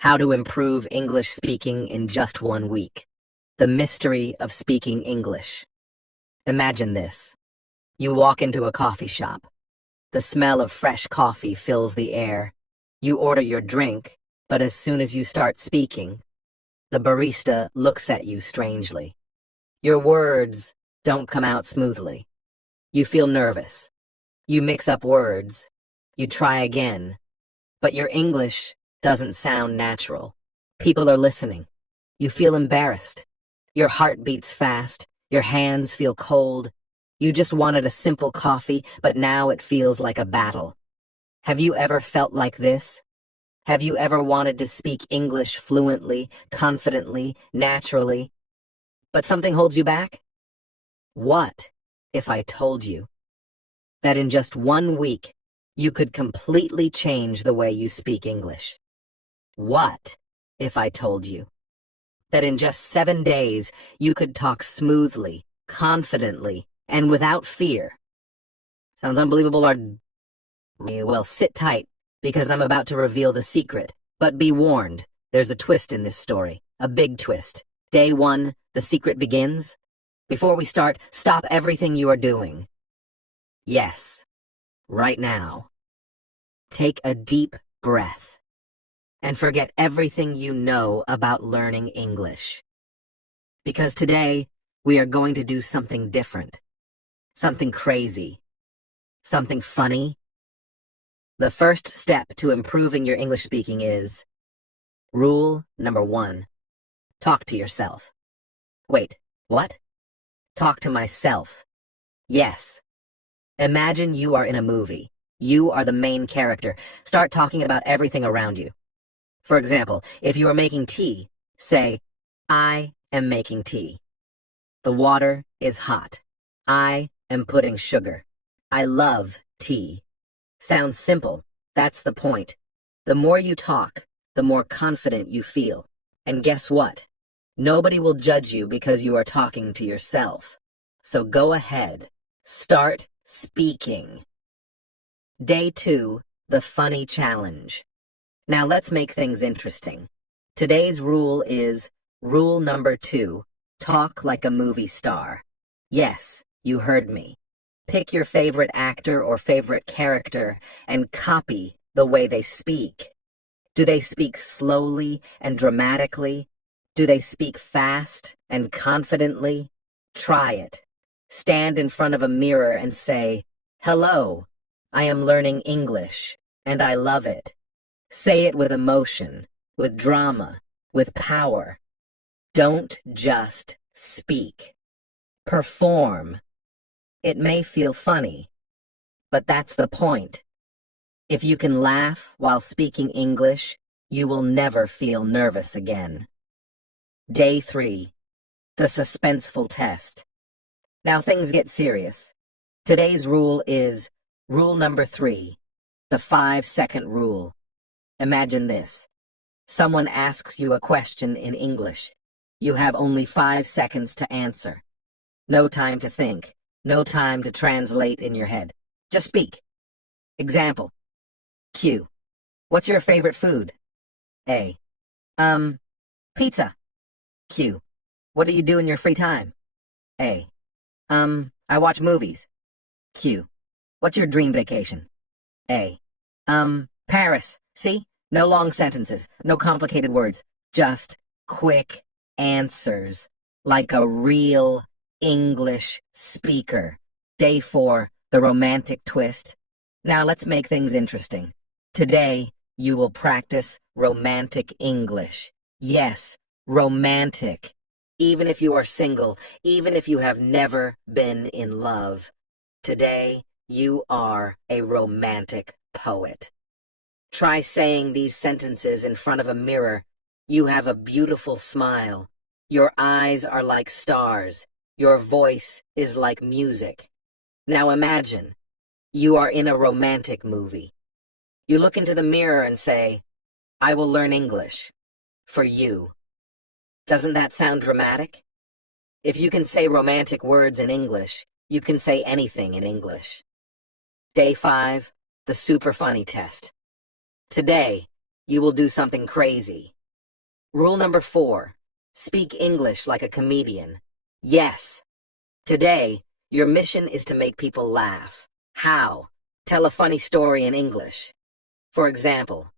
How to improve English speaking in just 1 week. The mystery of speaking English. Imagine this. You walk into a coffee shop. The smell of fresh coffee fills the air. You order your drink, but as soon as you start speaking, the barista looks at you strangely. Your words don't come out smoothly. You feel nervous. You mix up words. You try again. But your English doesn't sound natural. People are listening. You feel embarrassed. Your heart beats fast. Your hands feel cold. You just wanted a simple coffee, but now it feels like a battle. Have you ever felt like this? Have you ever wanted to speak English fluently, confidently, naturally, but something holds you back? What if I told you that in just 1 week, you could completely change the way you speak English? What if I told you that in just 7 days, you could talk smoothly, confidently, and without fear? Sounds unbelievable, or... Well, sit tight, because I'm about to reveal the secret. But be warned, there's a twist in this story, a big twist. Day 1, the secret begins. Before we start, stop everything you are doing. Yes, right now. Take a deep breath and forget everything you know about learning English. Because today, we are going to do something different, something crazy, something funny. The first step to improving your English speaking is rule number 1. Talk to yourself. Wait, what? Talk to myself. Yes. Imagine you are in a movie. You are the main character. Start talking about everything around you. For example, if you are making tea, say, I am making tea. The water is hot. I am putting sugar. I love tea. Sounds simple. That's the point. The more you talk, the more confident you feel. And guess what? Nobody will judge you because you are talking to yourself. So go ahead. Start speaking. Day 2, the funny challenge. Now let's make things interesting. Today's rule is rule number 2, talk like a movie star. Yes, you heard me. Pick your favorite actor or favorite character and copy the way they speak. Do they speak slowly and dramatically? Do they speak fast and confidently? Try it. Stand in front of a mirror and say, "Hello, I am learning English, and I love it." Say it with emotion, with drama, with power. Don't just speak. Perform. It may feel funny, but that's the point. If you can laugh while speaking English, you will never feel nervous again. Day 3, the suspenseful test. Now things get serious. Today's rule is rule number 3, the 5-second rule. Imagine this. Someone asks you a question in English. You have only 5 seconds to answer. No time to think. No time to translate in your head. Just speak. Example. Q. What's your favorite food? A. Pizza. Q. What do you do in your free time? A. I watch movies. Q. What's your dream vacation? A. Paris. See? No long sentences, no complicated words, just quick answers, like a real English speaker. Day 4, the romantic twist. Now let's make things interesting. Today, you will practice romantic English. Yes, romantic. Even if you are single, even if you have never been in love. Today, you are a romantic poet. Try saying these sentences in front of a mirror. You have a beautiful smile. Your eyes are like stars. Your voice is like music. Now imagine, you are in a romantic movie. You look into the mirror and say, I will learn English. For you. Doesn't that sound dramatic? If you can say romantic words in English, you can say anything in English. Day 5, the super funny test. Today, you will do something crazy. Rule number 4, speak English like a comedian. Yes. Today, your mission is to make people laugh. How? Tell a funny story in English. For example,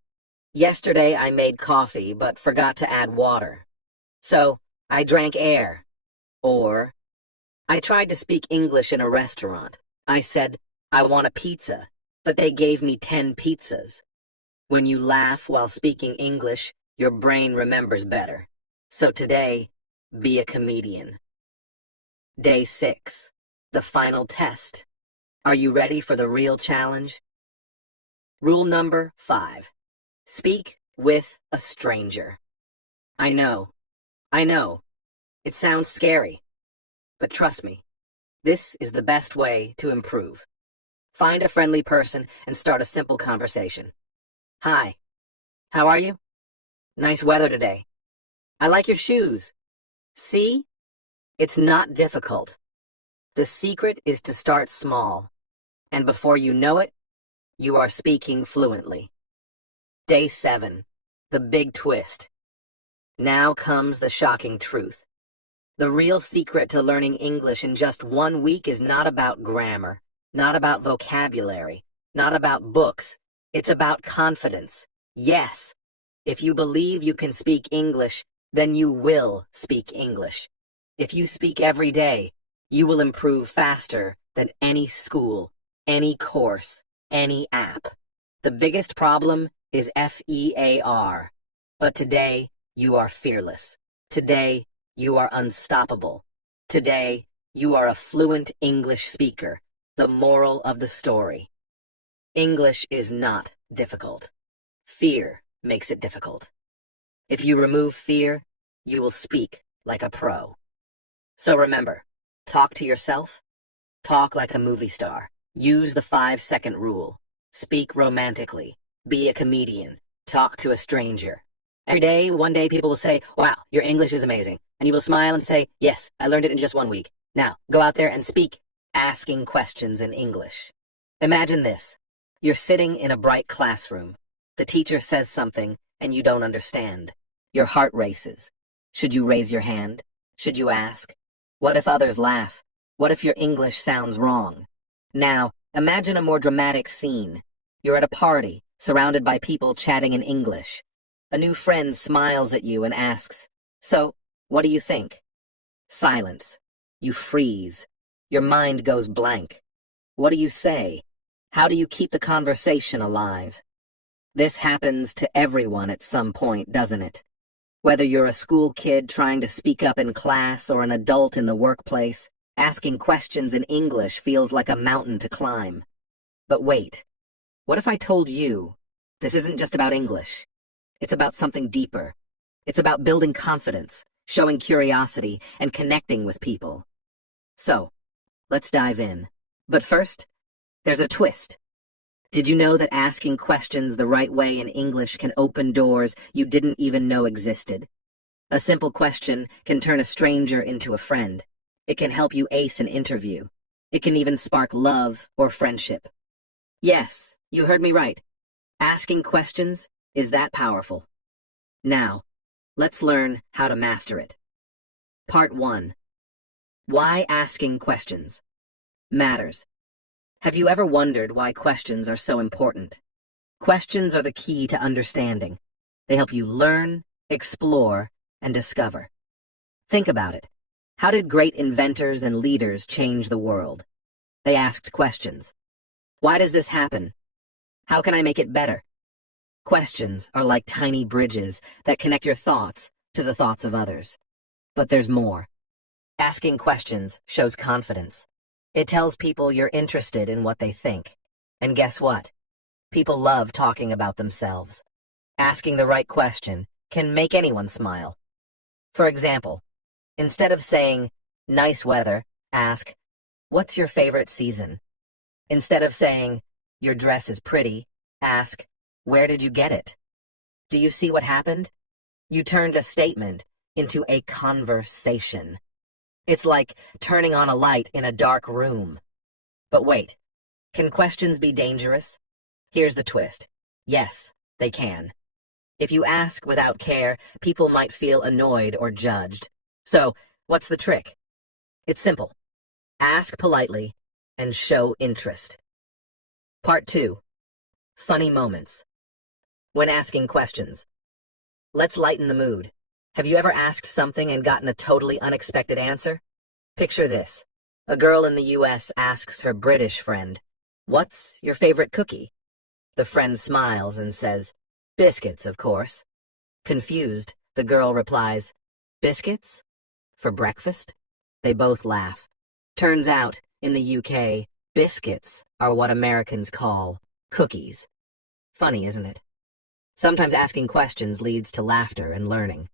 yesterday I made coffee but forgot to add water. So, I drank air. Or, I tried to speak English in a restaurant. I said, I want a pizza, but they gave me 10 pizzas. When you laugh while speaking English, your brain remembers better. So today, be a comedian. Day 6, the final test. Are you ready for the real challenge? Rule number 5, speak with a stranger. I know, it sounds scary, but trust me, this is the best way to improve. Find a friendly person and start a simple conversation. Hi, how are you? Nice weather today. I like your shoes. See? It's not difficult. The secret is to start small, and before you know it, you are speaking fluently. Day 7, the big twist. Now comes the shocking truth. The real secret to learning English in just 1 week is not about grammar, not about vocabulary, not about books. It's about confidence. Yes, if you believe you can speak English, then you will speak English. If you speak every day, you will improve faster than any school, any course, any app. The biggest problem is FEAR. But today, you are fearless. Today, you are unstoppable. Today, you are a fluent English speaker. The moral of the story. English is not difficult. Fear makes it difficult. If you remove fear, you will speak like a pro. So remember, talk to yourself. Talk like a movie star. Use the 5-second rule. Speak romantically. Be a comedian. Talk to a stranger. Every day, one day people will say, wow, your English is amazing. And you will smile and say, yes, I learned it in just 1 week. Now, go out there and speak, asking questions in English. Imagine this. You're sitting in a bright classroom. The teacher says something, and you don't understand. Your heart races. Should you raise your hand? Should you ask? What if others laugh? What if your English sounds wrong? Now, imagine a more dramatic scene. You're at a party, surrounded by people chatting in English. A new friend smiles at you and asks, so, what do you think? Silence. You freeze. Your mind goes blank. What do you say? How do you keep the conversation alive? This happens to everyone at some point, doesn't it? Whether you're a school kid trying to speak up in class or an adult in the workplace, asking questions in English feels like a mountain to climb. But wait, what if I told you this isn't just about English? It's about something deeper. It's about building confidence, showing curiosity, and connecting with people. So, let's dive in. But first, there's a twist. Did you know that asking questions the right way in English can open doors you didn't even know existed? A simple question can turn a stranger into a friend. It can help you ace an interview. It can even spark love or friendship. Yes, you heard me right. Asking questions is that powerful. Now, let's learn how to master it. Part 1. Why asking questions matters. Have you ever wondered why questions are so important? Questions are the key to understanding. They help you learn, explore, and discover. Think about it. How did great inventors and leaders change the world? They asked questions. Why does this happen? How can I make it better? Questions are like tiny bridges that connect your thoughts to the thoughts of others. But there's more. Asking questions shows confidence. It tells people you're interested in what they think. And guess what? People love talking about themselves. Asking the right question can make anyone smile. For example, instead of saying, nice weather, ask, what's your favorite season? Instead of saying, your dress is pretty, ask, where did you get it? Do you see what happened? You turned a statement into a conversation. It's like turning on a light in a dark room. But wait, can questions be dangerous? Here's the twist. Yes, they can. If you ask without care, people might feel annoyed or judged. So, what's the trick? It's simple. Ask politely and show interest. Part 2. Funny moments. When asking questions. Let's lighten the mood. Have you ever asked something and gotten a totally unexpected answer? Picture this. A girl in the US asks her British friend, "What's your favorite cookie?" The friend smiles and says, "Biscuits, of course." Confused, the girl replies, "Biscuits? For breakfast?" They both laugh. Turns out, in the UK, biscuits are what Americans call cookies. Funny, isn't it? Sometimes asking questions leads to laughter and learning.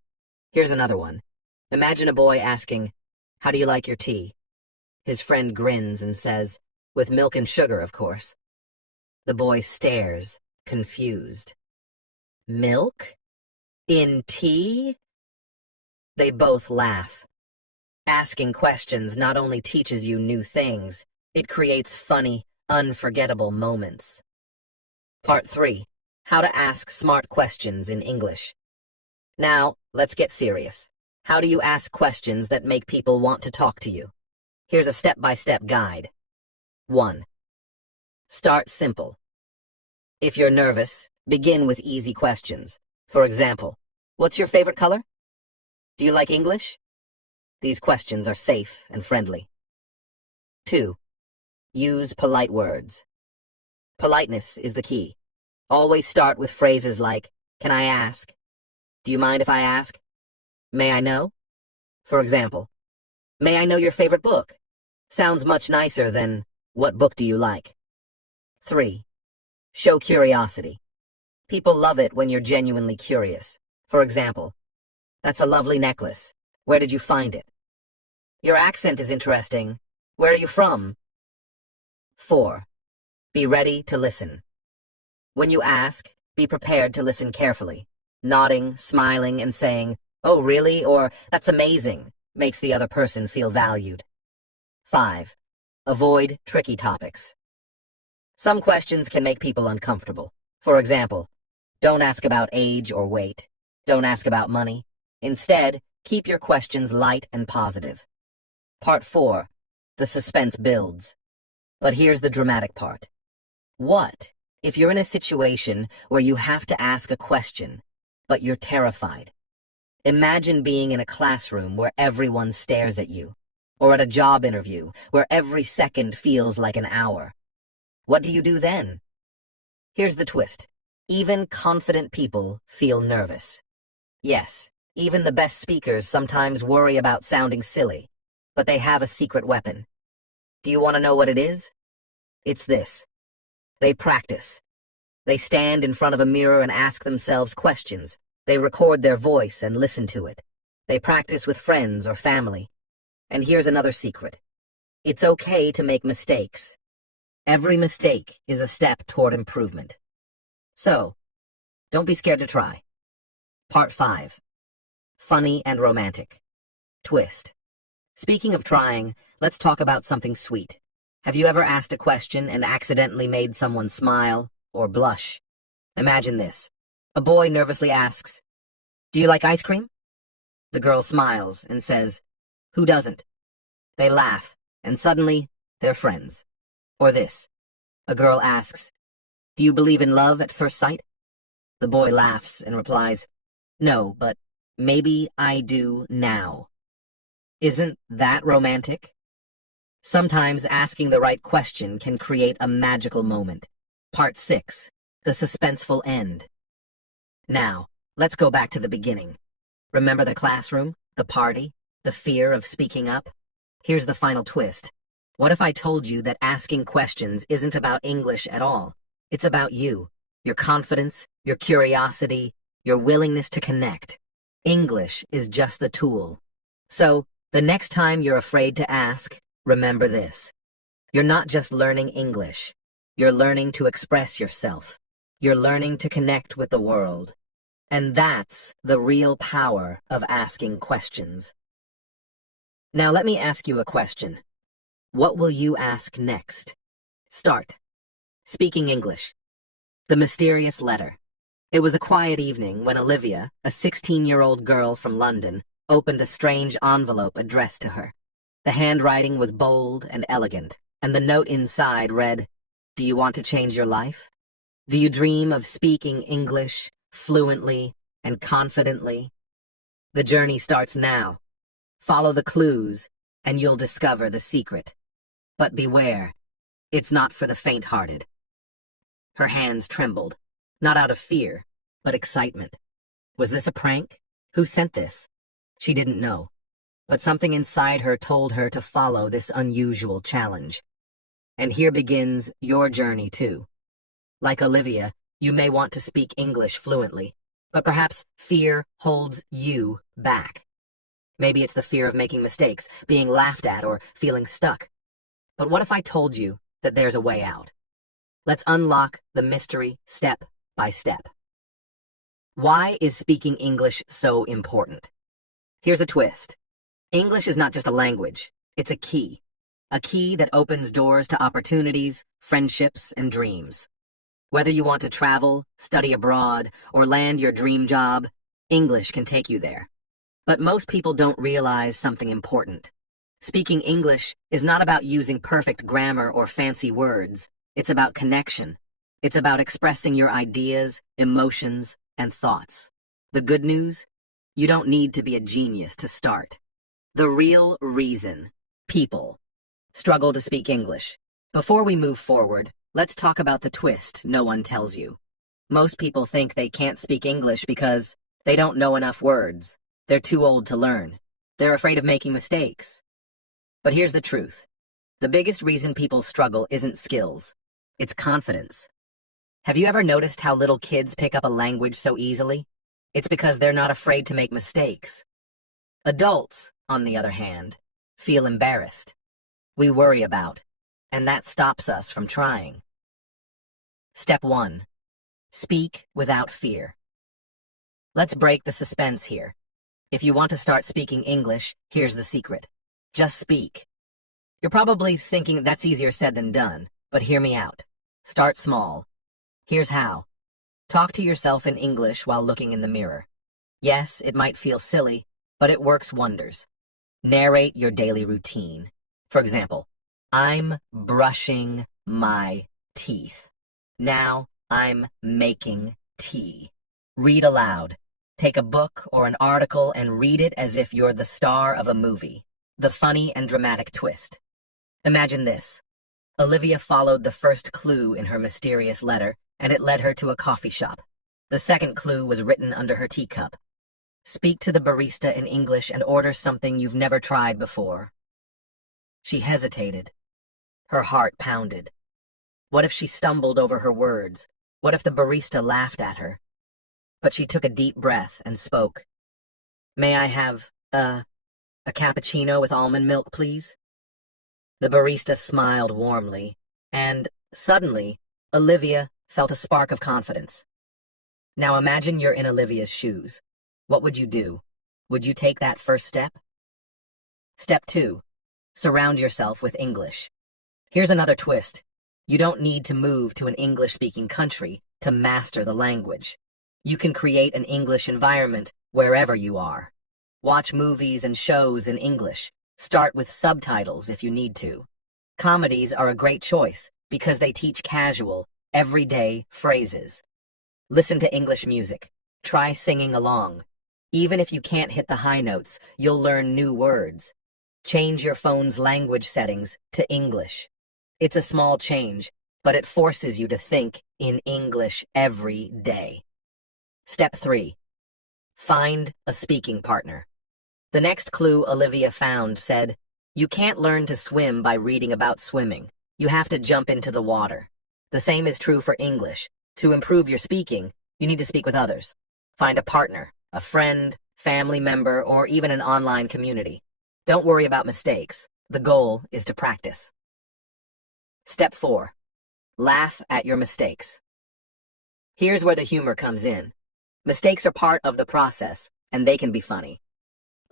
Here's another one. Imagine a boy asking, "How do you like your tea?" His friend grins and says, "With milk and sugar, of course." The boy stares, confused. Milk? In tea? They both laugh. Asking questions not only teaches you new things, it creates funny, unforgettable moments. Part 3. How to ask smart questions in English. Now, let's get serious. How do you ask questions that make people want to talk to you? Here's a step-by-step guide. 1. Start simple. If you're nervous, begin with easy questions. For example, what's your favorite color? Do you like English? These questions are safe and friendly. 2. Use polite words. Politeness is the key. Always start with phrases like, "Can I ask?" "Do you mind if I ask?" "May I know?" For example, "May I know your favorite book?" Sounds much nicer than, "What book do you like?" 3. Show curiosity. People love it when you're genuinely curious. For example, "That's a lovely necklace. Where did you find it?" "Your accent is interesting. Where are you from?" 4. Be ready to listen. When you ask, be prepared to listen carefully. Nodding, smiling, and saying, "Oh, really?" or "That's amazing," makes the other person feel valued. 5. Avoid tricky topics. Some questions can make people uncomfortable. For example, don't ask about age or weight. Don't ask about money. Instead, keep your questions light and positive. Part 4. The suspense builds. But here's the dramatic part. What if you're in a situation where you have to ask a question, but you're terrified? Imagine being in a classroom where everyone stares at you, or at a job interview where every second feels like an hour. What do you do then? Here's the twist. Even confident people feel nervous. Yes, even the best speakers sometimes worry about sounding silly, but they have a secret weapon. Do you want to know what it is? It's this. They practice. They stand in front of a mirror and ask themselves questions. They record their voice and listen to it. They practice with friends or family. And here's another secret. It's okay to make mistakes. Every mistake is a step toward improvement. So, don't be scared to try. Part 5. Funny and romantic. Twist. Speaking of trying, let's talk about something sweet. Have you ever asked a question and accidentally made someone smile or blush? Imagine this. A boy nervously asks, "Do you like ice cream?" The girl smiles and says, "Who doesn't?" They laugh, and suddenly, they're friends. Or this. A girl asks, "Do you believe in love at first sight?" The boy laughs and replies, "No, but maybe I do now." Isn't that romantic? Sometimes asking the right question can create a magical moment. Part 6. The suspenseful end. Now, let's go back to the beginning. Remember the classroom, the party, the fear of speaking up? Here's the final twist. What if I told you that asking questions isn't about English at all? It's about you, your confidence, your curiosity, your willingness to connect. English is just the tool. So, the next time you're afraid to ask, remember this. You're not just learning English. You're learning to express yourself. You're learning to connect with the world. And that's the real power of asking questions. Now let me ask you a question. What will you ask next? Start. Speaking English. The mysterious letter. It was a quiet evening when Olivia, a 16-year-old girl from London, opened a strange envelope addressed to her. The handwriting was bold and elegant, and the note inside read, "Do you want to change your life? Do you dream of speaking English fluently and confidently? The journey starts now. Follow the clues, and you'll discover the secret. But beware, it's not for the faint-hearted." Her hands trembled, not out of fear, but excitement. Was this a prank? Who sent this? She didn't know, but something inside her told her to follow this unusual challenge. And here begins your journey, too. Like Olivia, you may want to speak English fluently, but perhaps fear holds you back. Maybe it's the fear of making mistakes, being laughed at, or feeling stuck. But what if I told you that there's a way out? Let's unlock the mystery step by step. Why is speaking English so important? Here's a twist. English is not just a language, it's a key that opens doors to opportunities, friendships, and dreams. Whether you want to travel, study abroad, or land your dream job, English can take you there. But most people don't realize something important. Speaking English is not about using perfect grammar or fancy words. It's about connection. It's about expressing your ideas, emotions, and thoughts. The good news? You don't need to be a genius to start. The real reason people struggle to speak English. Before we move forward, let's talk about the twist no one tells you. Most people think they can't speak English because they don't know enough words. They're too old to learn. They're afraid of making mistakes. But here's the truth. The biggest reason people struggle isn't skills. It's confidence. Have you ever noticed how little kids pick up a language so easily? It's because they're not afraid to make mistakes. Adults, on the other hand, feel embarrassed. We worry about, and that stops us from trying. Step 1. Speak without fear. Let's break the suspense here. If you want to start speaking English, here's the secret. Just speak. You're probably thinking that's easier said than done, but hear me out. Start small. Here's how. Talk to yourself in English while looking in the mirror. Yes, it might feel silly, but it works wonders. Narrate your daily routine. For example, I'm brushing my teeth. Now I'm making tea. Read aloud. Take a book or an article and read it as if you're the star of a movie. The funny and dramatic twist. Imagine this. Olivia followed the first clue in her mysterious letter, and it led her to a coffee shop. The second clue was written under her teacup. Speak to the barista in English and order something you've never tried before. She hesitated. Her heart pounded. What if she stumbled over her words? What if the barista laughed at her? But she took a deep breath and spoke. May I have, a cappuccino with almond milk, please? The barista smiled warmly, and, suddenly, Olivia felt a spark of confidence. Now imagine you're in Olivia's shoes. What would you do? Would you take that first step? Step 2. Surround yourself with English. Here's another twist. You don't need to move to an English-speaking country to master the language. You can create an English environment wherever you are. Watch movies and shows in English. Start with subtitles if you need to. Comedies are a great choice because they teach casual, everyday phrases. Listen to English music. Try singing along. Even if you can't hit the high notes, you'll learn new words. Change your phone's language settings to English. It's a small change, but it forces you to think in English every day. Step 3. Find a speaking partner. The next clue Olivia found said, you can't learn to swim by reading about swimming. You have to jump into the water. The same is true for English. To improve your speaking, you need to speak with others. Find a partner, a friend, family member, or even an online community. Don't worry about mistakes. The goal is to practice. Step 4. Laugh at your mistakes. Here's where the humor comes in. Mistakes are part of the process, and they can be funny.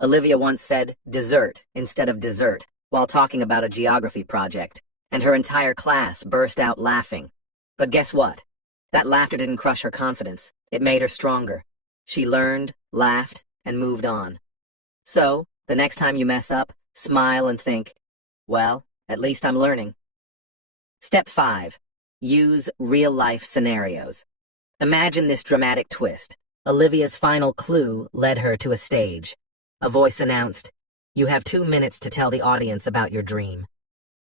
Olivia once said dessert instead of dessert while talking about a geography project, and her entire class burst out laughing. But guess what? That laughter didn't crush her confidence. It made her stronger. She learned, laughed, and moved on. So, the next time you mess up, smile and think, well, at least I'm learning. Step 5. Use real-life scenarios. Imagine this dramatic twist. Olivia's final clue led her to a stage. A voice announced, "You have 2 minutes to tell the audience about your dream."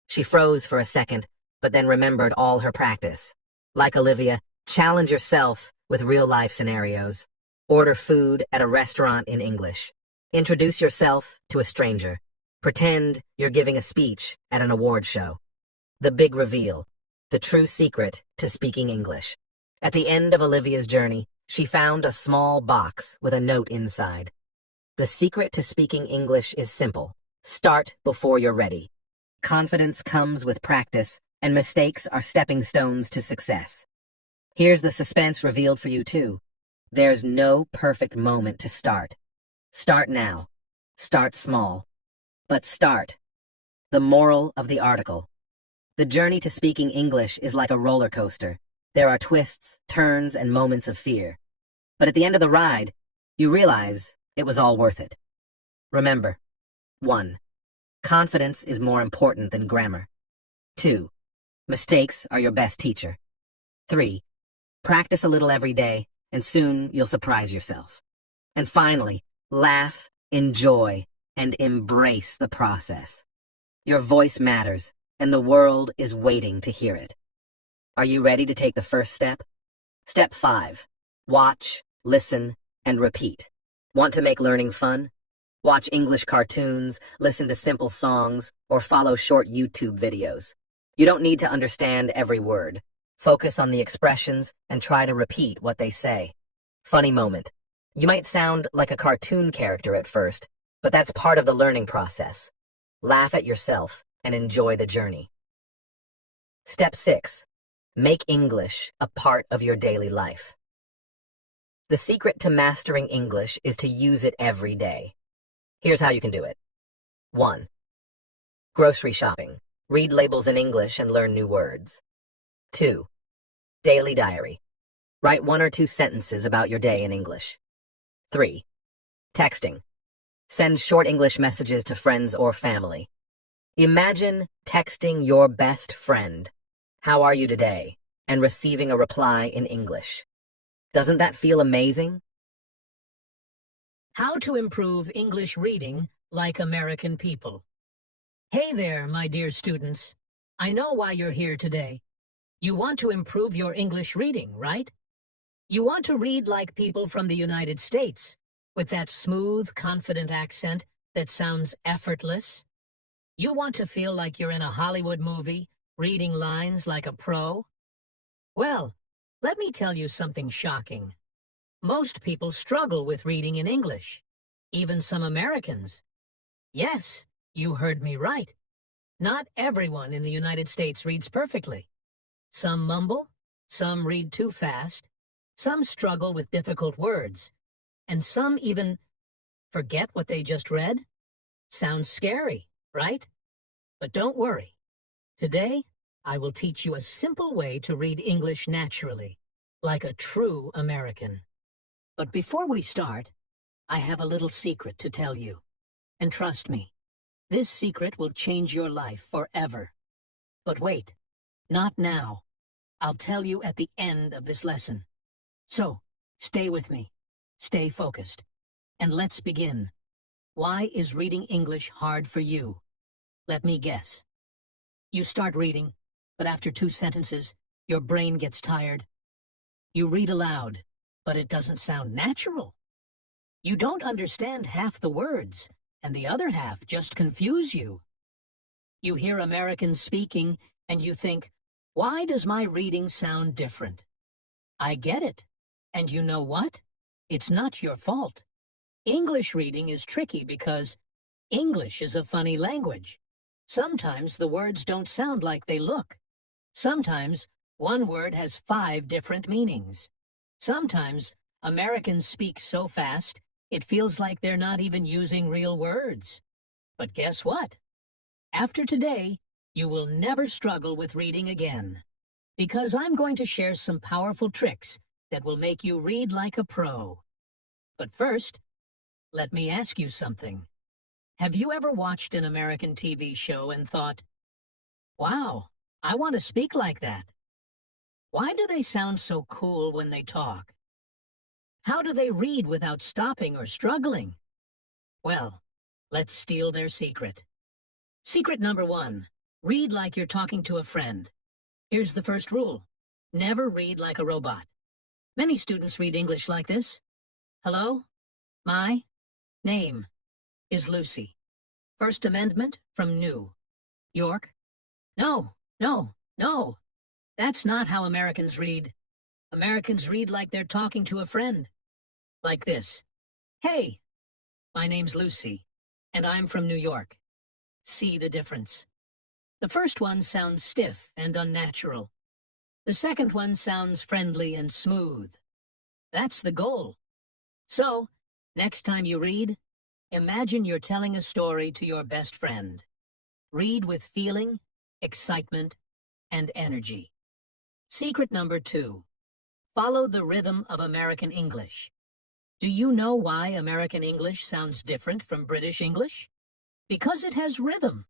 She froze for a second, but then remembered all her practice. Like Olivia, challenge yourself with real-life scenarios. Order food at a restaurant in English. Introduce yourself to a stranger. Pretend you're giving a speech at an award show. The big reveal, the true secret to speaking English. At the end of Olivia's journey, she found a small box with a note inside. The secret to speaking English is simple. Start before you're ready. Confidence comes with practice, and mistakes are stepping stones to success. Here's the suspense revealed for you too. There's no perfect moment to start. Start now. Start small. But start. The moral of the article. The journey to speaking English is like a roller coaster. There are twists, turns, and moments of fear. But at the end of the ride, you realize it was all worth it. Remember, 1. Confidence is more important than grammar. 2. Mistakes are your best teacher. 3. Practice a little every day, and soon you'll surprise yourself. And finally, laugh, enjoy, and embrace the process. Your voice matters, and the world is waiting to hear it. Are you ready to take the first step? Step 5. Watch, listen, and repeat. Want to make learning fun? Watch English cartoons, listen to simple songs, or follow short YouTube videos. You don't need to understand every word. Focus on the expressions and try to repeat what they say. Funny moment. You might sound like a cartoon character at first, but that's part of the learning process. Laugh at yourself and enjoy the journey. Step 6. Make English a part of your daily life. The secret to mastering English is to use it every day. Here's how you can do it. 1. Grocery shopping. Read labels in English and learn new words. 2. Daily diary. Write 1 or 2 sentences about your day in English. 3. Texting. Send short English messages to friends or family. Imagine texting your best friend, "How are you today?" and receiving a reply in English. Doesn't that feel amazing? How to improve English reading like American people. Hey there, my dear students. I know why you're here today. You want to improve your English reading, right? You want to read like people from the United States, with that smooth, confident accent that sounds effortless. You want to feel like you're in a Hollywood movie, reading lines like a pro. Well, let me tell you something shocking. Most people struggle with reading in English, even some Americans. Yes, you heard me right. Not everyone in the United States reads perfectly. Some mumble, some read too fast, some struggle with difficult words, and some even forget what they just read. Sounds scary, right? But don't worry. Today, I will teach you a simple way to read English naturally, like a true American. But before we start, I have a little secret to tell you. And trust me, this secret will change your life forever. But wait, not now. I'll tell you at the end of this lesson. So, stay with me, stay focused, and let's begin. Why is reading English hard for you? Let me guess. You start reading, but after 2 sentences, your brain gets tired. You read aloud, but it doesn't sound natural. You don't understand half the words, and the other half just confuse you. You hear Americans speaking, and you think, why does my reading sound different? I get it. And you know what? It's not your fault. English reading is tricky because English is a funny language. Sometimes the words don't sound like they look. Sometimes one word has 5 different meanings. Sometimes Americans speak so fast, it feels like they're not even using real words. But guess what? After today, you will never struggle with reading again. Because I'm going to share some powerful tricks that will make you read like a pro. But first, let me ask you something. Have you ever watched an American TV show and thought, wow, I want to speak like that? Why do they sound so cool when they talk? How do they read without stopping or struggling? Well, let's steal their secret. Secret number 1, read like you're talking to a friend. Here's the first rule. Never read like a robot. Many students read English like this. Hello, my name is Lucy. First Amendment from New York. No, no, no. That's not how Americans read. Americans read like they're talking to a friend. Like this. Hey, my name's Lucy, and I'm from New York. See the difference. The first one sounds stiff and unnatural. The second one sounds friendly and smooth. That's the goal. So, next time you read, imagine you're telling a story to your best friend. Read with feeling, excitement, and energy. Secret number 2. Follow the rhythm of American English. Do you know why American English sounds different from British English? Because it has rhythm.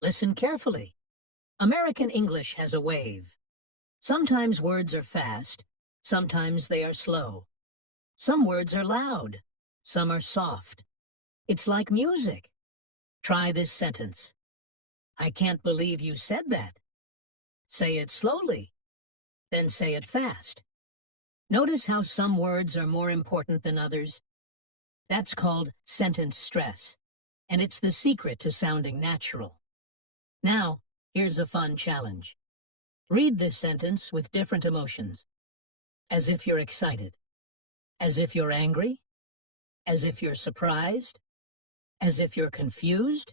Listen carefully. American English has a wave. Sometimes words are fast, sometimes they are slow. Some words are loud, some are soft. It's like music. Try this sentence. I can't believe you said that. Say it slowly, then say it fast. Notice how some words are more important than others? That's called sentence stress, and it's the secret to sounding natural. Now, here's a fun challenge. Read this sentence with different emotions. As if you're excited. As if you're angry. As if you're surprised. As if you're confused.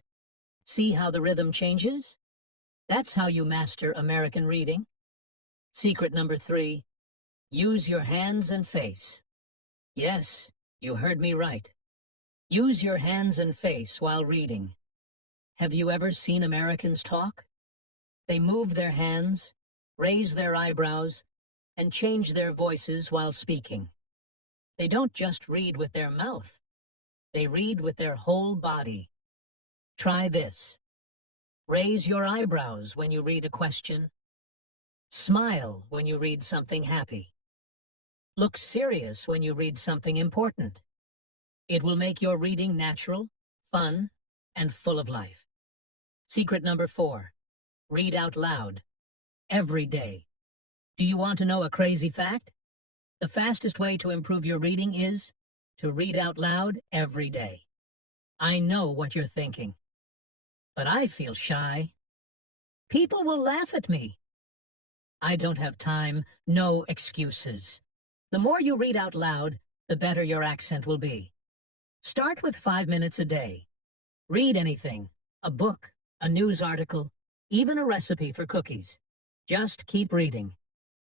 See how the rhythm changes? That's how you master American reading. Secret number 3. Use your hands and face. Yes, you heard me right. Use your hands and face while reading. Have you ever seen Americans talk? They move their hands, raise their eyebrows, and change their voices while speaking. They don't just read with their mouth. They read with their whole body. Try this. Raise your eyebrows when you read a question. Smile when you read something happy. Look serious when you read something important. It will make your reading natural, fun, and full of life. Secret number 4. Read out loud. Every day. Do you want to know a crazy fact? The fastest way to improve your reading is to read out loud every day. I know what you're thinking. But I feel shy. People will laugh at me. I don't have time, no excuses. The more you read out loud, the better your accent will be. Start with 5 minutes a day. Read anything, a book, a news article, even a recipe for cookies. Just keep reading.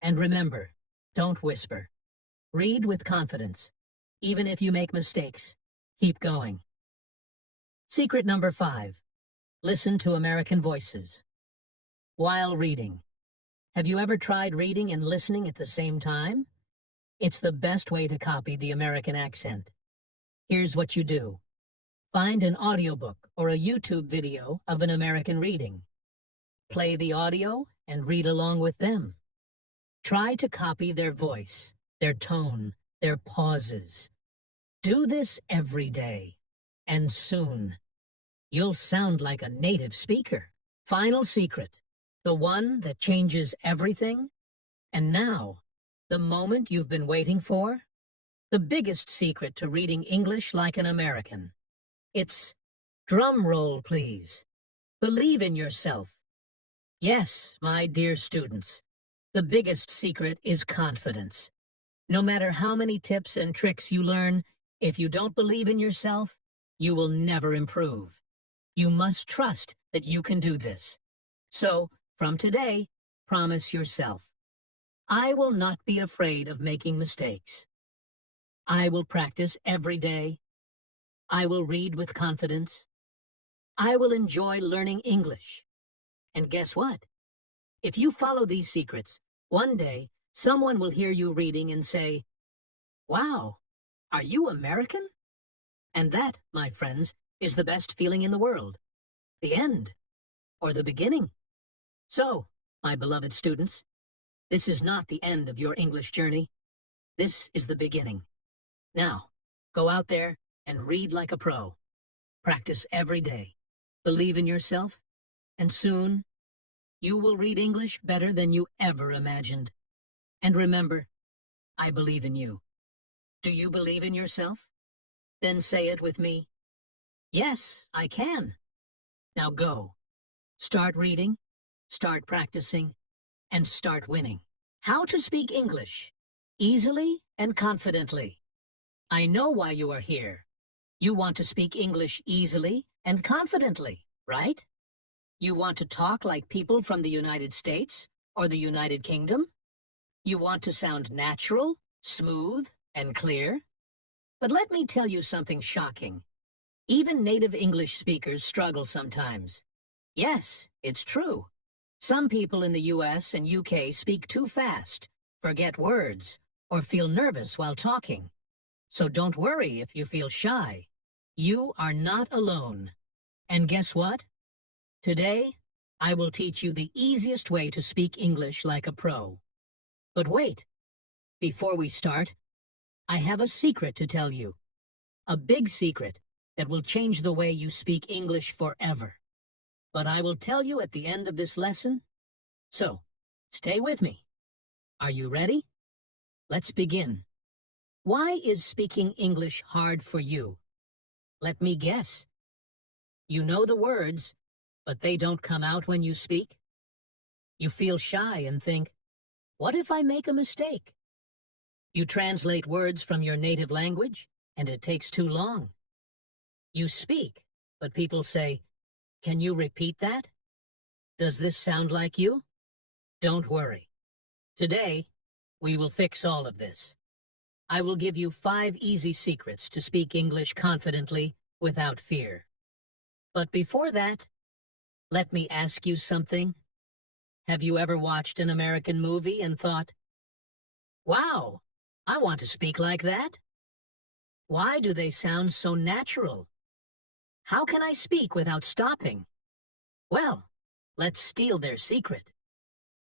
And remember, don't whisper. Read with confidence. Even if you make mistakes, keep going. Secret number 5. Listen to American voices. While reading. Have you ever tried reading and listening at the same time? It's the best way to copy the American accent. Here's what you do. Find an audiobook or a YouTube video of an American reading. Play the audio and read along with them. Try to copy their voice, their tone, their pauses. Do this every day, and soon, you'll sound like a native speaker. Final secret, the one that changes everything. And now, the moment you've been waiting for, the biggest secret to reading English like an American. It's, drum roll please, believe in yourself. Yes, my dear students, the biggest secret is confidence. No matter how many tips and tricks you learn, if you don't believe in yourself, you will never improve. You must trust that you can do this. So, from today, promise yourself, I will not be afraid of making mistakes. I will practice every day. I will read with confidence. I will enjoy learning English. And guess what? If you follow these secrets, one day Someone will hear you reading and say, "Wow, are you American?" And that, my friends, is the best feeling in the world. The end, or the beginning. So, my beloved students, this is not the end of your English journey. This is the beginning. Now, go out there and read like a pro. Practice every day. Believe in yourself, and soon you will read English better than you ever imagined. And remember, I believe in you. Do you believe in yourself? Then say it with me. Yes, I can. Now go. Start reading, start practicing, and start winning. How to speak English, easily and confidently. I know why you are here. You want to speak English easily and confidently, right? You want to talk like people from the United States or the United Kingdom? You want to sound natural, smooth, and clear? But let me tell you something shocking. Even native English speakers struggle sometimes. Yes, it's true. Some people in the US and UK speak too fast, forget words, or feel nervous while talking. So don't worry if you feel shy. You are not alone. And guess what? Today, I will teach you the easiest way to speak English like a pro. But wait, before we start, I have a secret to tell you. A big secret that will change the way you speak English forever. But I will tell you at the end of this lesson. So, stay with me. Are you ready? Let's begin. Why is speaking English hard for you? Let me guess. You know the words, but they don't come out when you speak. You feel shy and think, what if I make a mistake? You translate words from your native language, and it takes too long. You speak, but people say, can you repeat that? Does this sound like you? Don't worry. Today, we will fix all of this. I will give you 5 easy secrets to speak English confidently without fear. But before that, let me ask you something. Have you ever watched an American movie and thought, wow, I want to speak like that? Why do they sound so natural? How can I speak without stopping? Well, let's steal their secret.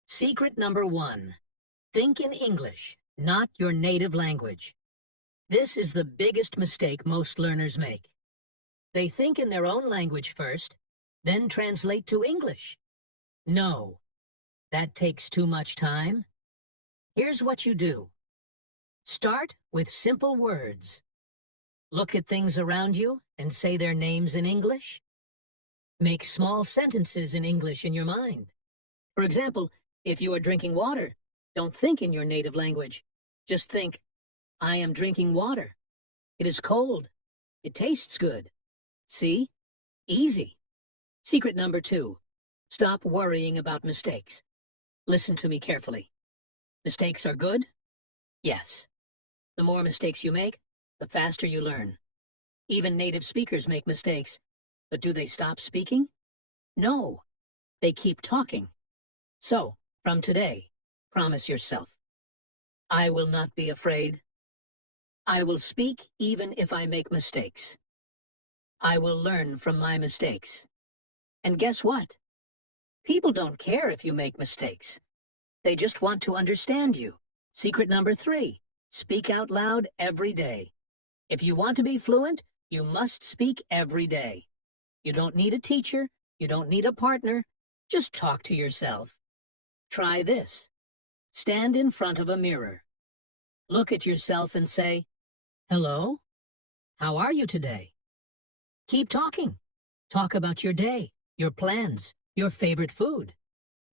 Secret number 1. Think in English, not your native language. This is the biggest mistake most learners make. They think in their own language first, then translate to English. No, that takes too much time. Here's what you do. Start with simple words. Look at things around you and say their names in English. Make small sentences in English in your mind. For example, if you are drinking water, don't think in your native language. Just think, I am drinking water. It is cold. It tastes good. See? Easy. Secret number 2. Stop worrying about mistakes. Listen to me carefully. Mistakes are good? Yes. The more mistakes you make, the faster you learn. Even native speakers make mistakes. But do they stop speaking? No. They keep talking. So, from today, promise yourself, I will not be afraid. I will speak even if I make mistakes. I will learn from my mistakes. And guess what? People don't care if you make mistakes. They just want to understand you. Secret number 3, speak out loud every day. If you want to be fluent, you must speak every day. You don't need a teacher. You don't need a partner. Just talk to yourself. Try this. Stand in front of a mirror. Look at yourself and say, hello? How are you today? Keep talking. Talk about your day, your plans, your favorite food.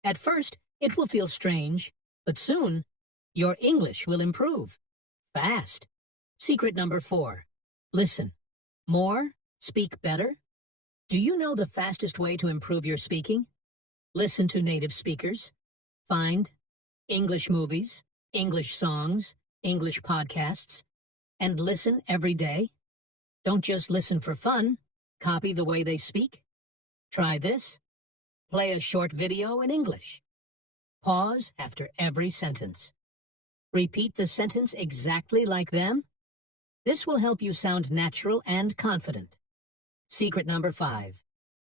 At first, it will feel strange, but soon, your English will improve. Fast. Secret number 4. Listen. More, speak better. Do you know the fastest way to improve your speaking? Listen to native speakers. Find English movies, English songs, English podcasts, and listen every day. Don't just listen for fun. Copy the way they speak. Try this. Play a short video in English. Pause after every sentence. Repeat the sentence exactly like them. This will help you sound natural and confident. Secret number 5.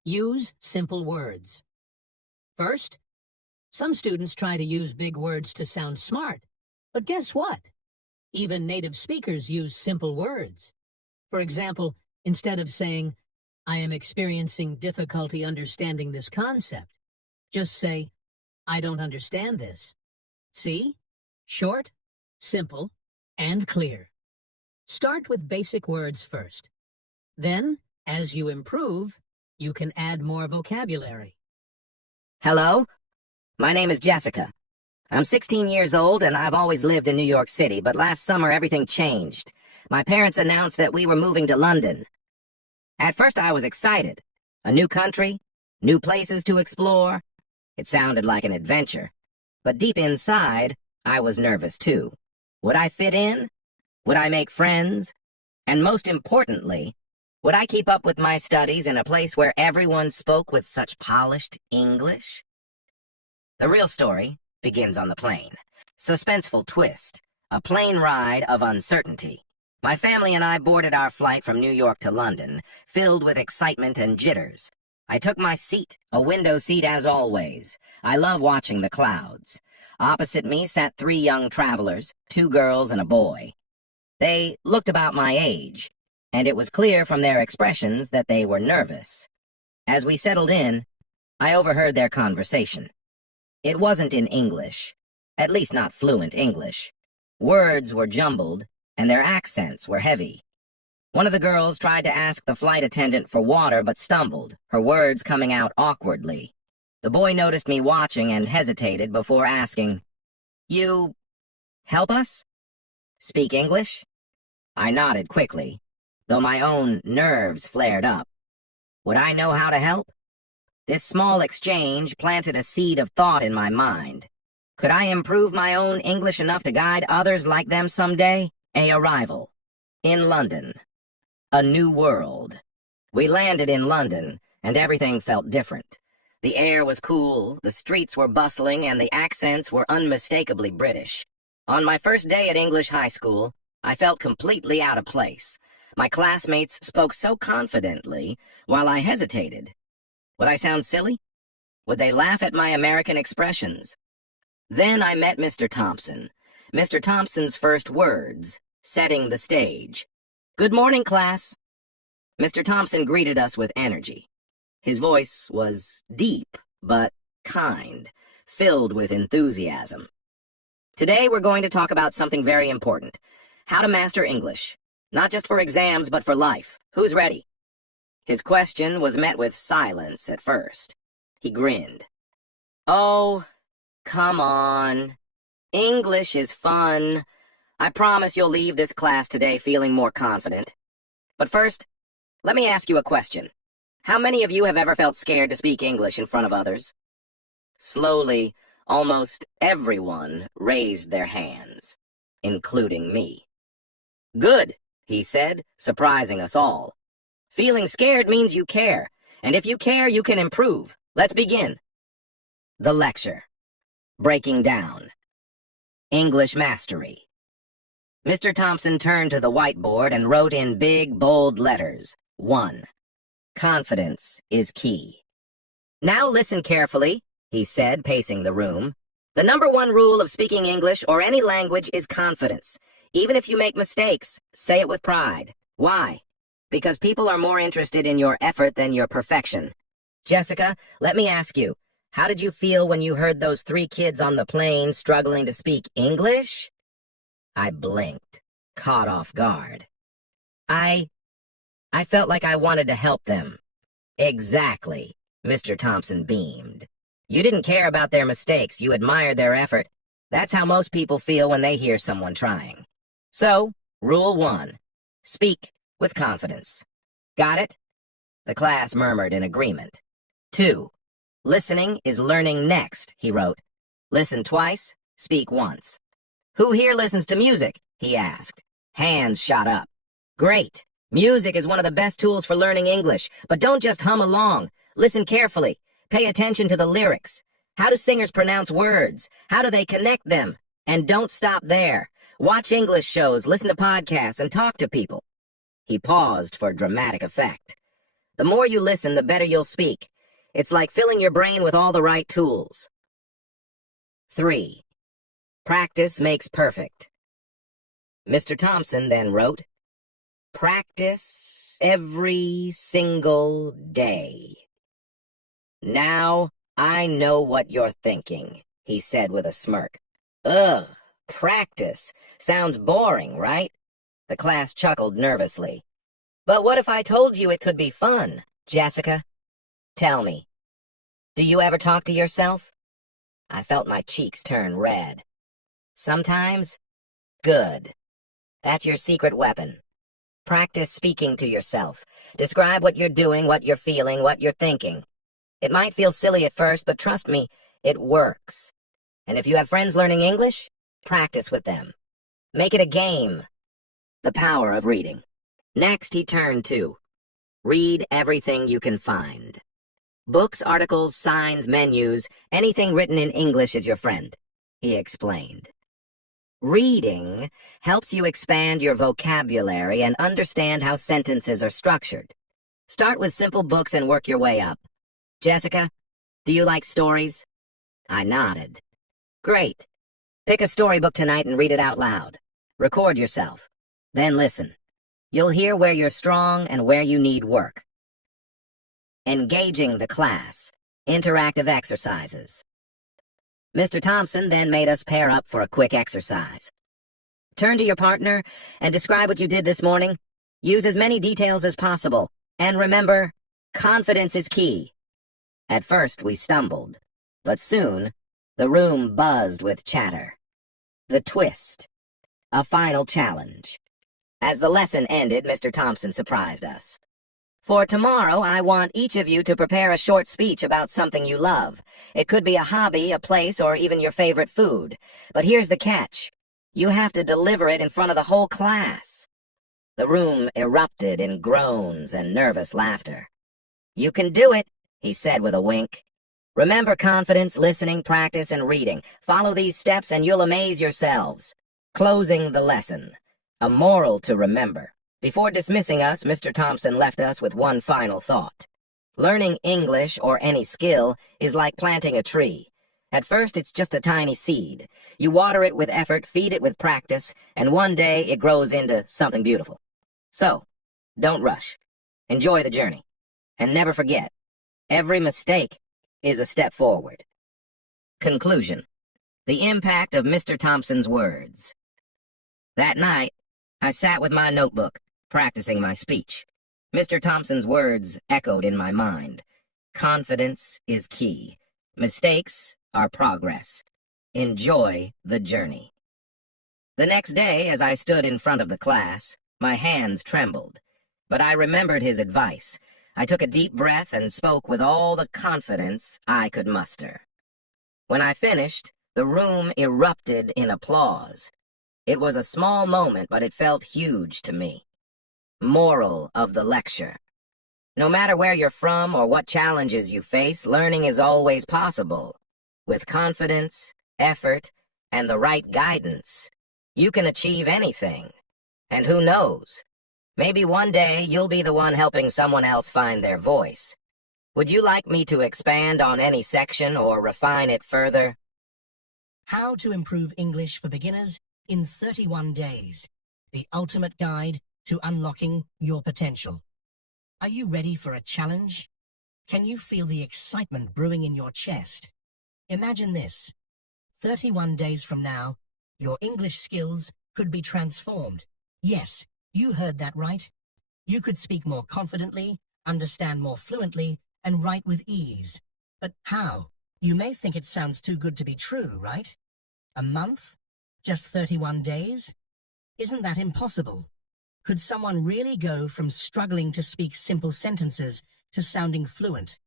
Use simple words. First, some students try to use big words to sound smart. But guess what? Even native speakers use simple words. For example, instead of saying, "I am experiencing difficulty understanding this concept," just say, "I don't understand this." See? Short, simple, and clear. Start with basic words first. Then, as you improve, you can add more vocabulary. Hello, my name is Jessica. I'm 16 years old and I've always lived in New York City, but last summer everything changed. My parents announced that we were moving to London. At first I was excited. A new country, new places to explore. It sounded like an adventure. But deep inside, I was nervous too. Would I fit in? Would I make friends? And most importantly, would I keep up with my studies in a place where everyone spoke with such polished English? The real story begins on the plane. Suspenseful twist. A plane ride of uncertainty. My family and I boarded our flight from New York to London, filled with excitement and jitters. I took my seat, a window seat as always. I love watching the clouds. Opposite me sat 3 young travelers, 2 girls and a boy. They looked about my age, and it was clear from their expressions that they were nervous. As we settled in, I overheard their conversation. It wasn't in English, at least not fluent English. Words were jumbled, and their accents were heavy. One of the girls tried to ask the flight attendant for water but stumbled, her words coming out awkwardly. The boy noticed me watching and hesitated before asking, "You help us? Speak English?" I nodded quickly, though my own nerves flared up. Would I know how to help? This small exchange planted a seed of thought in my mind. Could I improve my own English enough to guide others like them someday? A arrival. In London. A new world. We landed in London, and everything felt different. The air was cool, the streets were bustling, and the accents were unmistakably British. On my first day at English high school, I felt completely out of place. My classmates spoke so confidently, while I hesitated. Would I sound silly? Would they laugh at my American expressions? Then I met Mr. Thompson. Mr. Thompson's first words, setting the stage. "Good morning, class." Mr. Thompson greeted us with energy. His voice was deep, but kind, filled with enthusiasm. "Today we're going to talk about something very important. How to master English. Not just for exams, but for life. Who's ready?" His question was met with silence at first. He grinned. "Oh, come on. English is fun. I promise you'll leave this class today feeling more confident. But first, let me ask you a question. How many of you have ever felt scared to speak English in front of others?" Slowly, almost everyone raised their hands, including me. "Good," he said, surprising us all. "Feeling scared means you care, and if you care, you can improve. Let's begin." The lecture. Breaking down. English mastery. Mr. Thompson turned to the whiteboard and wrote in big, bold letters, 1. Confidence is key. "Now listen carefully," he said, pacing the room. "The number 1 rule of speaking English or any language is confidence. Even if you make mistakes, say it with pride. Why? Because people are more interested in your effort than your perfection. Jessica, let me ask you, how did you feel when you heard those 3 kids on the plane struggling to speak English?" I blinked, caught off guard. I felt like I wanted to help them." "Exactly," Mr. Thompson beamed. "You didn't care about their mistakes, you admired their effort. That's how most people feel when they hear someone trying. So, rule 1, speak with confidence. Got it?" The class murmured in agreement. 2, listening is learning next, he wrote. Listen twice, speak once. "Who here listens to music?" he asked. Hands shot up. "Great. Music is one of the best tools for learning English, but don't just hum along. Listen carefully. Pay attention to the lyrics. How do singers pronounce words? How do they connect them? And don't stop there. Watch English shows, listen to podcasts, and talk to people. He paused for dramatic effect. The more you listen, the better you'll speak. It's like filling your brain with all the right tools. 3. Practice makes perfect. Mr. Thompson then wrote, "Practice every single day." "Now I know what you're thinking," he said with a smirk. "Ugh, practice. Sounds boring, right?" The class chuckled nervously. "But what if I told you it could be fun, Jessica? Tell me, do you ever talk to yourself?" I felt my cheeks turn red. "Sometimes? Good. That's your secret weapon. Practice speaking to yourself. Describe what you're doing, what you're feeling, what you're thinking. It might feel silly at first, but trust me, it works. And if you have friends learning English, practice with them. Make it a game." The power of reading. Next, he turned to, read everything you can find. Books, articles, signs, menus, anything written in English is your friend, he explained. Reading helps you expand your vocabulary and understand how sentences are structured. Start with simple books and work your way up. Jessica, do you like stories? I nodded. Great. Pick a storybook tonight and read it out loud. Record yourself. Then listen. You'll hear where you're strong and where you need work. Engaging the class. Interactive exercises. Mr. Thompson then made us pair up for a quick exercise. Turn to your partner and describe what you did this morning. Use as many details as possible. And remember, confidence is key. At first we stumbled, but soon the room buzzed with chatter. The twist. A final challenge. As the lesson ended, Mr. Thompson surprised us. For tomorrow, I want each of you to prepare a short speech about something you love. It could be a hobby, a place, or even your favorite food. But here's the catch. You have to deliver it in front of the whole class. The room erupted in groans and nervous laughter. You can do it, he said with a wink. Remember confidence, listening, practice, and reading. Follow these steps and you'll amaze yourselves. Closing the lesson. A moral to remember. Before dismissing us, Mr. Thompson left us with one final thought. Learning English or any skill is like planting a tree. At first, it's just a tiny seed. You water it with effort, feed it with practice, and one day it grows into something beautiful. So, don't rush. Enjoy the journey. And never forget, every mistake is a step forward. Conclusion. The impact of Mr. Thompson's words. That night, I sat with my notebook, practicing my speech. Mr. Thompson's words echoed in my mind. Confidence is key. Mistakes are progress. Enjoy the journey. The next day, as I stood in front of the class, my hands trembled. But I remembered his advice. I took a deep breath and spoke with all the confidence I could muster. When I finished, the room erupted in applause. It was a small moment, but it felt huge to me. Moral of the lecture. No matter where you're from or what challenges you face, learning is always possible. With confidence, effort, and the right guidance, you can achieve anything. And who knows? Maybe one day you'll be the one helping someone else find their voice. Would you like me to expand on any section or refine it further? How to improve English for beginners in 31 days. The ultimate guide to unlocking your potential. Are you ready for a challenge? Can you feel the excitement brewing in your chest? Imagine this. 31 days from now, your English skills could be transformed. Yes, you heard that right. You could speak more confidently, understand more fluently, and write with ease. But how? You may think it sounds too good to be true, right? A month? Just 31 days? Isn't that impossible? Could someone really go from struggling to speak simple sentences to sounding fluent?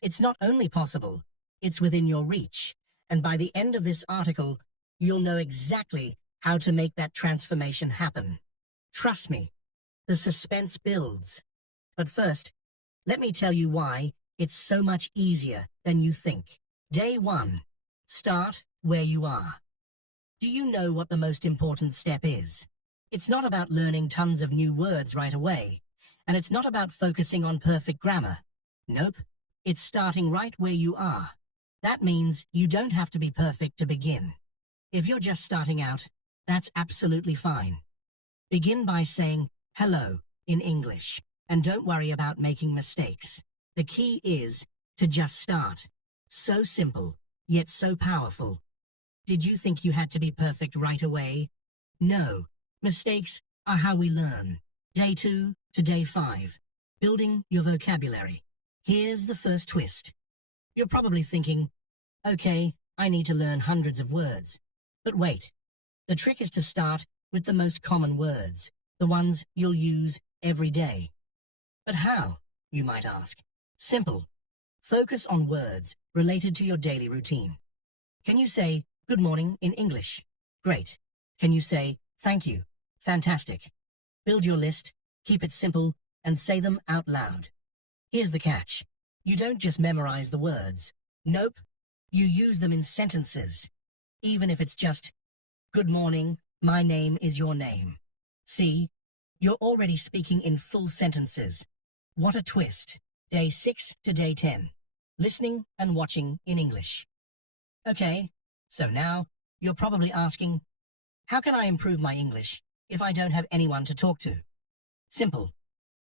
It's not only possible, it's within your reach. And by the end of this article, you'll know exactly how to make that transformation happen. Trust me, the suspense builds. But first, let me tell you why it's so much easier than you think. Day 1. Start where you are. Do you know what the most important step is? It's not about learning tons of new words right away, and it's not about focusing on perfect grammar. Nope, it's starting right where you are. That means you don't have to be perfect to begin. If you're just starting out, that's absolutely fine. Begin by saying hello in English, and don't worry about making mistakes. The key is to just start. So simple, yet so powerful. Did you think you had to be perfect right away? No. Mistakes are how we learn. Day 2 to day 5. Building your vocabulary. Here's the first twist. You're probably thinking, okay, I need to learn hundreds of words. But wait. The trick is to start with the most common words, the ones you'll use every day. But how, you might ask? Simple. Focus on words related to your daily routine. Can you say good morning in English? Great. Can you say thank you? Fantastic. Build your list, keep it simple, and say them out loud. Here's the catch. You don't just memorize the words. Nope. You use them in sentences. Even if it's just, good morning, my name is your name. See? You're already speaking in full sentences. What a twist. Day 6 to day 10. Listening and watching in English. Okay, so now you're probably asking, how can I improve my English if I don't have anyone to talk to? Simple.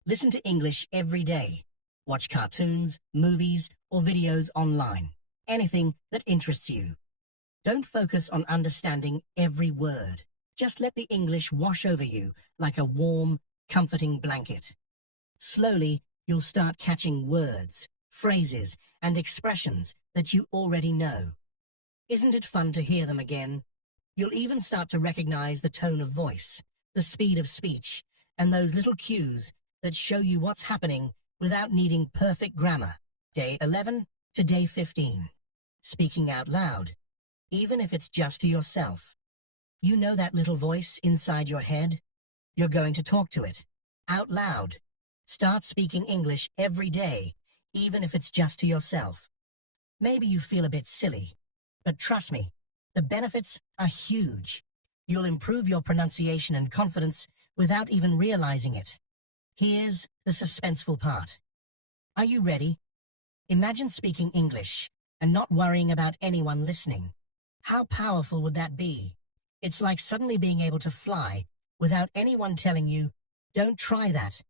Listen to English every day. Watch cartoons, movies, or videos online. Anything that interests you. Don't focus on understanding every word. Just let the English wash over you like a warm, comforting blanket. Slowly, you'll start catching words, phrases, and expressions that you already know. Isn't it fun to hear them again? You'll even start to recognize the tone of voice, the speed of speech, and those little cues that show you what's happening without needing perfect grammar. Day 11 to day 15. Speaking out loud, even if it's just to yourself. You know that little voice inside your head? You're going to talk to it, out loud. Start speaking English every day, even if it's just to yourself. Maybe you feel a bit silly, but trust me, the benefits are huge. You'll improve your pronunciation and confidence without even realizing it. Here's the suspenseful part. Are you ready? Imagine speaking English and not worrying about anyone listening. How powerful would that be? It's like suddenly being able to fly without anyone telling you, don't try that.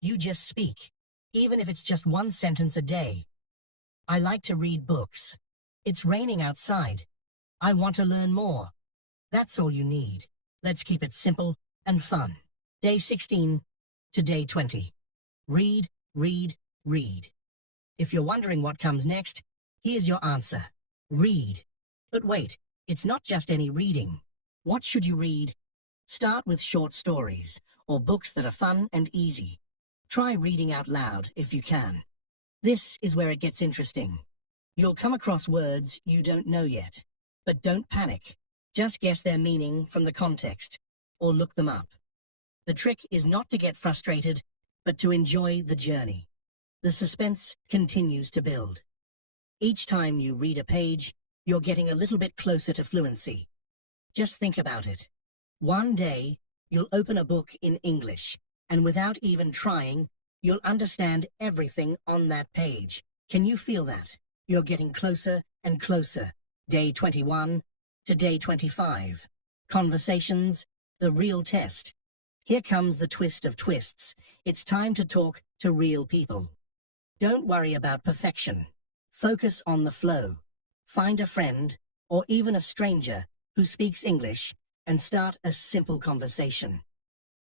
You just speak, even if it's just one sentence a day. I like to read books. It's raining outside. I want to learn more. That's all you need. Let's keep it simple and fun. Day 16 to day 20. Read, read, read. If you're wondering what comes next, here's your answer. Read. But wait, it's not just any reading. What should you read? Start with short stories or books that are fun and easy. Try reading out loud if you can. This is where it gets interesting. You'll come across words you don't know yet, but don't panic. Just guess their meaning from the context or look them up. The trick is not to get frustrated, but to enjoy the journey. The suspense continues to build. Each time you read a page, you're getting a little bit closer to fluency. Just think about it. One day, you'll open a book in English, and without even trying, you'll understand everything on that page. Can you feel that? You're getting closer and closer. Day 21 to day 25. Conversations, the real test. Here comes the twist of twists. It's time to talk to real people. Don't worry about perfection. Focus on the flow. Find a friend, or even a stranger, who speaks English, and start a simple conversation.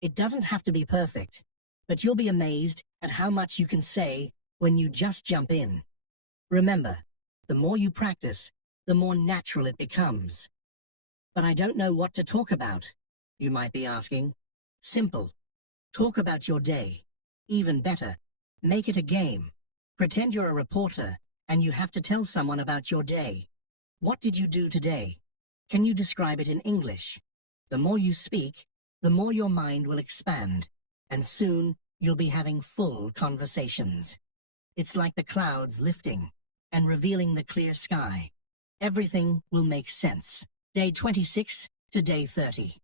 It doesn't have to be perfect, but you'll be amazed at how much you can say when you just jump in. Remember, the more you practice, the more natural it becomes. But I don't know what to talk about, you might be asking. Simple. Talk about your day. Even better, make it a game. Pretend you're a reporter and you have to tell someone about your day. What did you do today? Can you describe it in English? The more you speak, the more your mind will expand, and soon you'll be having full conversations. It's like the clouds lifting and revealing the clear sky. Everything will make sense. Day 26 to day 30.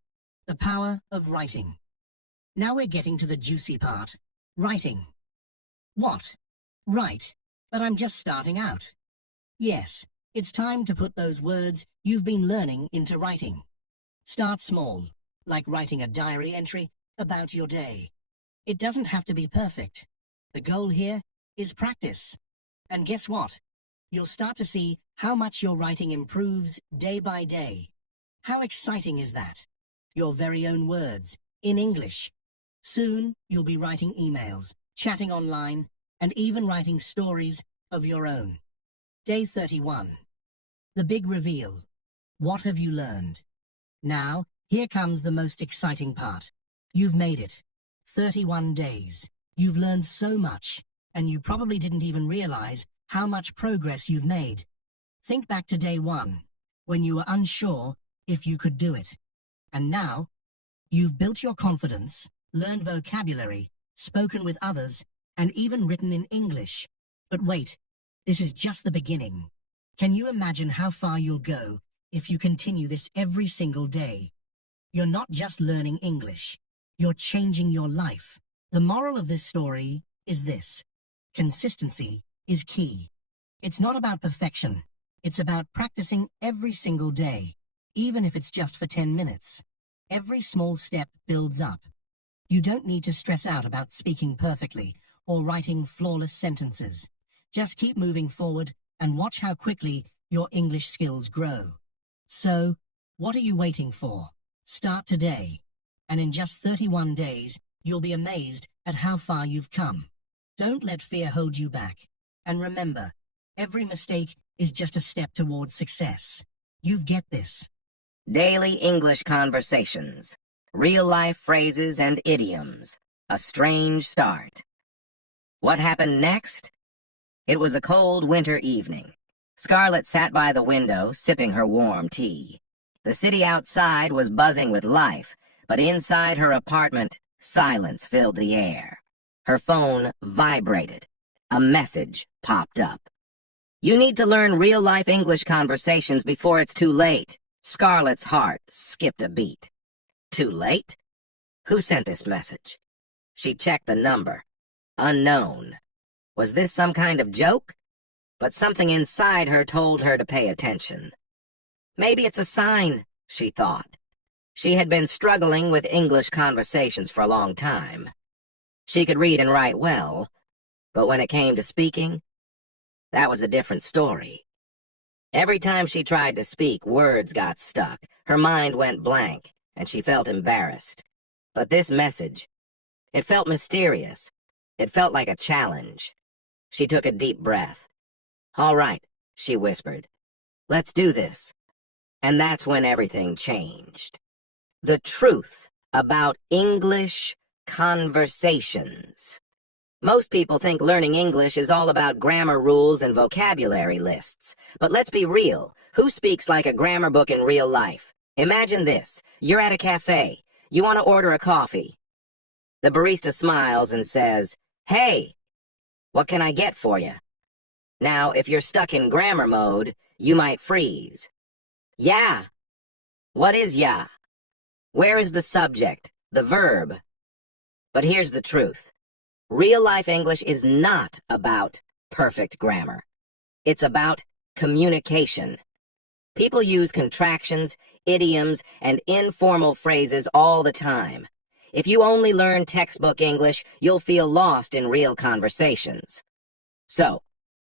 The power of writing. Now we're getting to the juicy part. Writing. What? Right. But I'm just starting out. Yes, it's time to put those words you've been learning into writing. Start small, like writing a diary entry about your day. It doesn't have to be perfect. The goal here is practice. And guess what? You'll start to see how much your writing improves day by day. How exciting is that? Your very own words, in English. Soon, you'll be writing emails, chatting online, and even writing stories of your own. Day 31. The big reveal. What have you learned? Now, here comes the most exciting part. You've made it. 31 days. You've learned so much, and you probably didn't even realize how much progress you've made. Think back to day 1, when you were unsure if you could do it. And now, you've built your confidence, learned vocabulary, spoken with others, and even written in English. But wait, this is just the beginning. Can you imagine how far you'll go if you continue this every single day? You're not just learning English, you're changing your life. The moral of this story is this: consistency is key. It's not about perfection, it's about practicing every single day, even if it's just for 10 minutes. Every small step builds up. You don't need to stress out about speaking perfectly or writing flawless sentences. Just keep moving forward and watch how quickly your English skills grow. So, what are you waiting for? Start today, and in just 31 days, you'll be amazed at how far you've come. Don't let fear hold you back. And remember, every mistake is just a step towards success. You've get this. Daily English conversations. Real-life phrases and idioms. A strange start. What happened next? It was a cold winter evening. Scarlett sat by the window, sipping her warm tea. The city outside was buzzing with life, but inside her apartment, silence filled the air. Her phone vibrated. A message popped up. You need to learn real-life English conversations before it's too late. Scarlett's heart skipped a beat. Too late? Who sent this message? She checked the number. Unknown. Was this some kind of joke? But something inside her told her to pay attention. Maybe it's a sign, she thought. She had been struggling with English conversations for a long time. She could read and write well, but when it came to speaking, that was a different story. Every time she tried to speak, words got stuck, her mind went blank, and she felt embarrassed. But this message, it felt mysterious. It felt like a challenge. She took a deep breath. "All right," she whispered. "Let's do this." And that's when everything changed. The truth about English conversations. Most people think learning English is all about grammar rules and vocabulary lists. But let's be real. Who speaks like a grammar book in real life? Imagine this. You're at a cafe. You want to order a coffee. The barista smiles and says, "Hey, what can I get for you?" Now, if you're stuck in grammar mode, you might freeze. Yeah. What is yeah? Where is the subject, the verb? But here's the truth. Real-life English is not about perfect grammar. It's about communication. People use contractions, idioms, and informal phrases all the time. If you only learn textbook English, you'll feel lost in real conversations. So,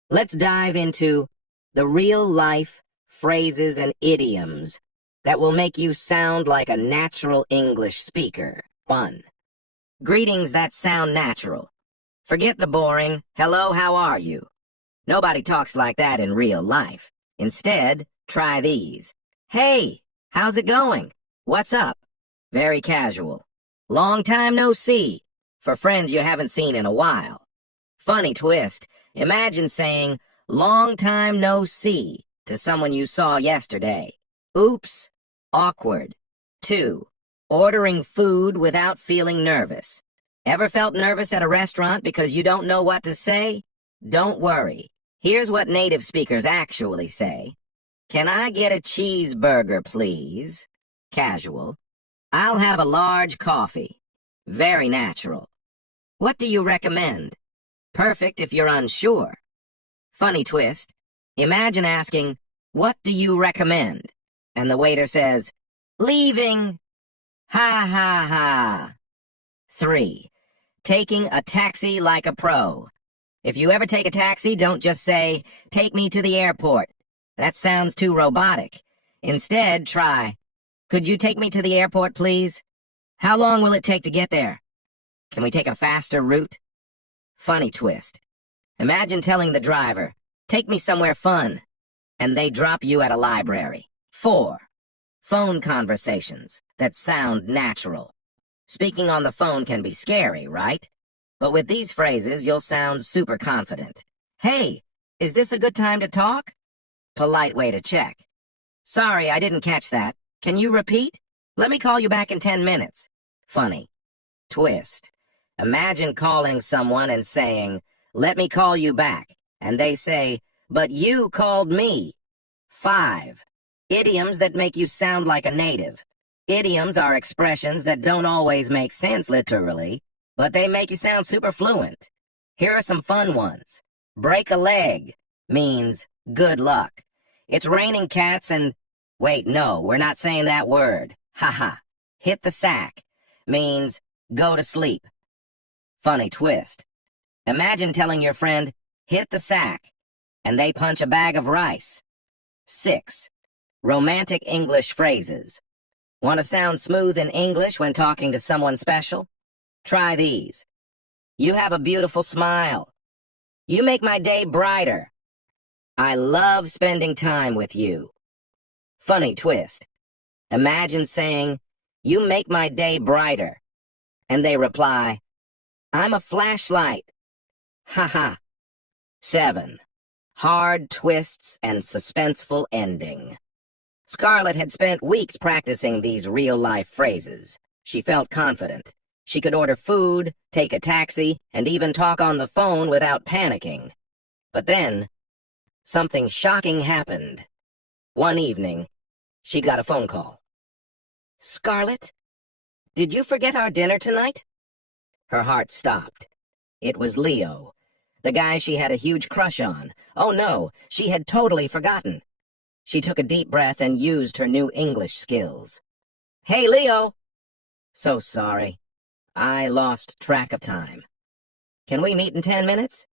let's dive into the real-life phrases and idioms that will make you sound like a natural English speaker. 1. Greetings that sound natural. Forget the boring, "Hello, how are you?" Nobody talks like that in real life. Instead, try these. "Hey, how's it going? What's up?" Very casual. "Long time no see," for friends you haven't seen in a while. Funny twist. Imagine saying, "Long time no see," to someone you saw yesterday. Oops. Awkward. 2. Ordering food without feeling nervous. Ever felt nervous at a restaurant because you don't know what to say? Don't worry. Here's what native speakers actually say. "Can I get a cheeseburger, please?" Casual. I'll have a large coffee. Very natural. What do you recommend? Perfect if you're unsure. Funny twist. Imagine asking, what do you recommend? And the waiter says, leaving. Ha ha ha. 3. Taking a taxi like a pro. If you ever take a taxi, don't just say, take me to the airport. That sounds too robotic. Instead, try, could you take me to the airport, please? How long will it take to get there? Can we take a faster route? Funny twist. Imagine telling the driver, take me somewhere fun, and they drop you at a library. 4. Phone conversations that sound natural. Speaking on the phone can be scary, right? But with these phrases, you'll sound super confident. Hey, is this a good time to talk? Polite way to check. Sorry, I didn't catch that. Can you repeat? Let me call you back in 10 minutes. Funny. Twist. Imagine calling someone and saying, let me call you back. And they say, but you called me. 5. Idioms that make you sound like a native. Idioms are expressions that don't always make sense literally, but they make you sound super fluent. Here are some fun ones. Break a leg means good luck. It's raining cats and... Wait, no, we're not saying that word. Haha. Hit the sack means go to sleep. Funny twist. Imagine telling your friend, hit the sack, and they punch a bag of rice. 6. Romantic English phrases. Want to sound smooth in English when talking to someone special? Try these. You have a beautiful smile. You make my day brighter. I love spending time with you. Funny twist. Imagine saying, you make my day brighter. And they reply, I'm a flashlight. Haha. 7. Hard twists and suspenseful ending. Scarlett had spent weeks practicing these real-life phrases. She felt confident. She could order food, take a taxi, and even talk on the phone without panicking. But then, something shocking happened. One evening, she got a phone call. Scarlett, did you forget our dinner tonight? Her heart stopped. It was Leo, the guy she had a huge crush on. Oh no, she had totally forgotten. She took a deep breath and used her new English skills. Hey, Leo! So sorry. I lost track of time. Can we meet in 10 minutes?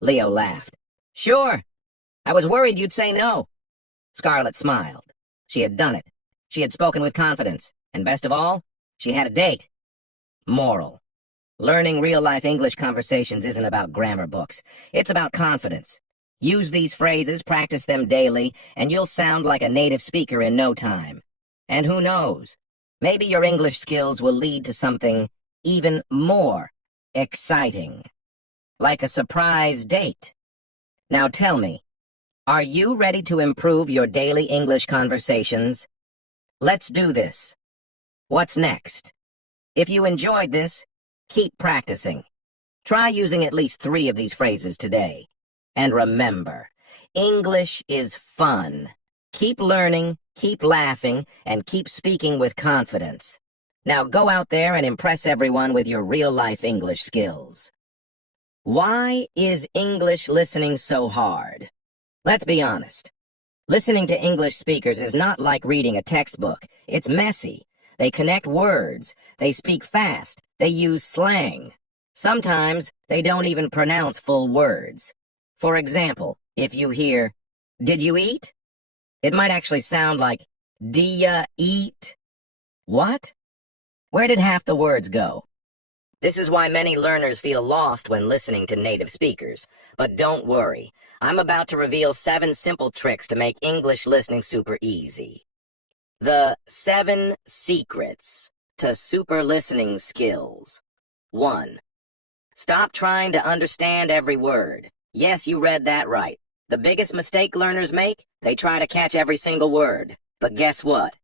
Leo laughed. Sure. I was worried you'd say no. Scarlett smiled. She had done it. She had spoken with confidence. And best of all, she had a date. Moral. Learning real-life English conversations isn't about grammar books. It's about confidence. Use these phrases, practice them daily, and you'll sound like a native speaker in no time. And who knows? Maybe your English skills will lead to something even more exciting. Like a surprise date. Now tell me, are you ready to improve your daily English conversations? Let's do this. What's next? If you enjoyed this, keep practicing. Try using at least 3 of these phrases today. And remember, English is fun. Keep learning, keep laughing, and keep speaking with confidence. Now go out there and impress everyone with your real-life English skills. Why is English listening so hard? Let's be honest. Listening to English speakers is not like reading a textbook. It's messy. They connect words. They speak fast. They use slang. Sometimes they don't even pronounce full words. For example, if you hear, did you eat? It might actually sound like, d'ya eat? What? Where did half the words go? This is why many learners feel lost when listening to native speakers. But don't worry, I'm about to reveal 7 simple tricks to make English listening super easy. The 7 secrets to super listening skills. 1. Stop trying to understand every word. Yes, you read that right. The biggest mistake learners make, they try to catch every single word. But guess what?